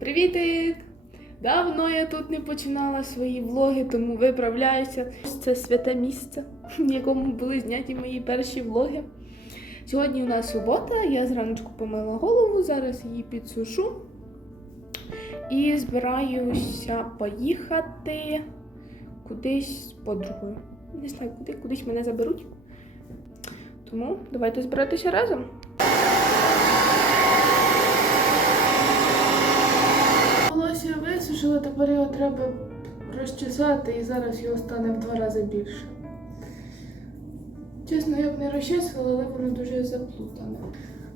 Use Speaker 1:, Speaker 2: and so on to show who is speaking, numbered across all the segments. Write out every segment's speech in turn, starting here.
Speaker 1: Привіт! Давно я тут не починала свої влоги, тому виправляюся. Це святе місце, в якому були зняті мої перші влоги. Сьогодні у нас субота, я зраночку помила голову, зараз її підсушу. І збираюся поїхати кудись з подругою. Не знаю, куди, кудись мене заберуть. Тому давайте збиратися разом. Волосся тепер його треба розчесати і зараз його стане в два рази більше. Чесно, я б не розчесувала, але воно дуже заплутане.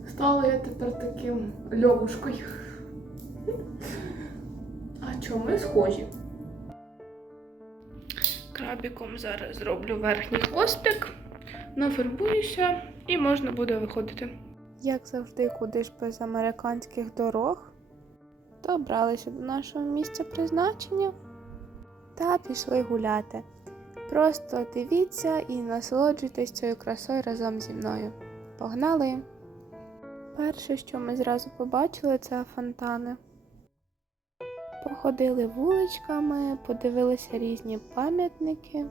Speaker 1: Стала я тепер таким льовушкою. А чому ми схожі? Крабіком зараз зроблю верхній хвостик, нафарбуюся і можна буде виходити.
Speaker 2: Як завжди, куди ж без американських дорог, добралися до нашого місця призначення та пішли гуляти. Просто дивіться і насолоджуйтесь цією красою разом зі мною. Погнали! Перше, що ми зразу побачили, це фонтани. Походили вуличками, подивилися різні пам'ятники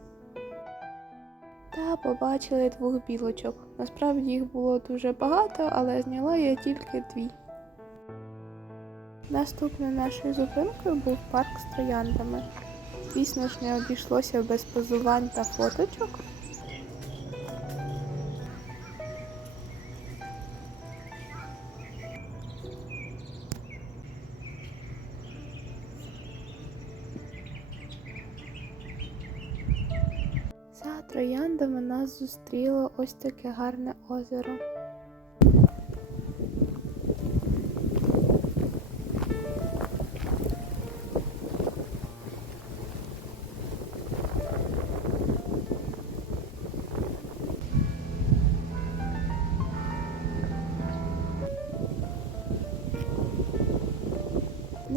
Speaker 2: та побачили двох білочок. Насправді їх було дуже багато, але зняла я тільки дві. Наступною нашою зупинкою був парк з трояндами. Звісно ж, не обійшлося без позувань та фоточок. За трояндами нас зустріло ось таке гарне озеро.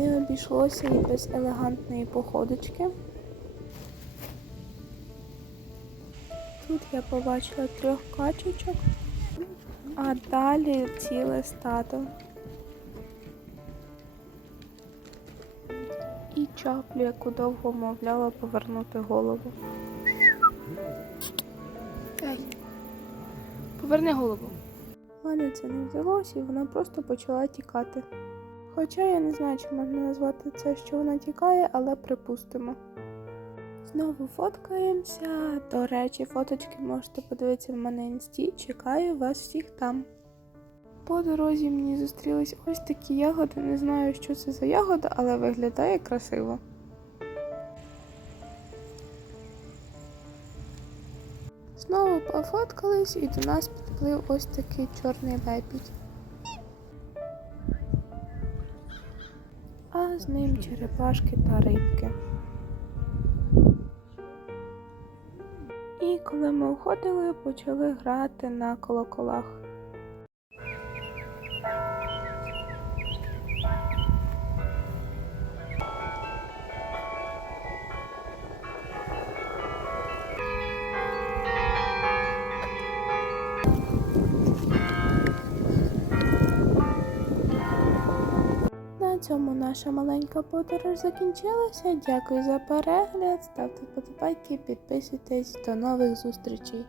Speaker 2: Не обійшлося і без елегантної походочки. Тут я побачила трьох качечок, а далі ціле стадо. І чаплю, яку довго мовляла повернути голову. Ей, поверни голову. У мене це не вдалося, і вона просто почала тікати. Хоча я не знаю, чи можна назвати це, що вона тікає, але припустимо. Знову фоткаємося. До речі, фоточки можете подивитися в мене інсті. Чекаю вас всіх там. По дорозі мені зустрілись ось такі ягоди. Не знаю, що це за ягода, але виглядає красиво. Знову пофоткались і до нас підплив ось такий чорний лебідь. З ним черепашки та рибки. І коли ми уходили, почали грати на колоколах. Цьому наша маленька подорож закінчилася. Дякую за перегляд. Ставте вподобайки, підписуйтесь. До нових зустрічей.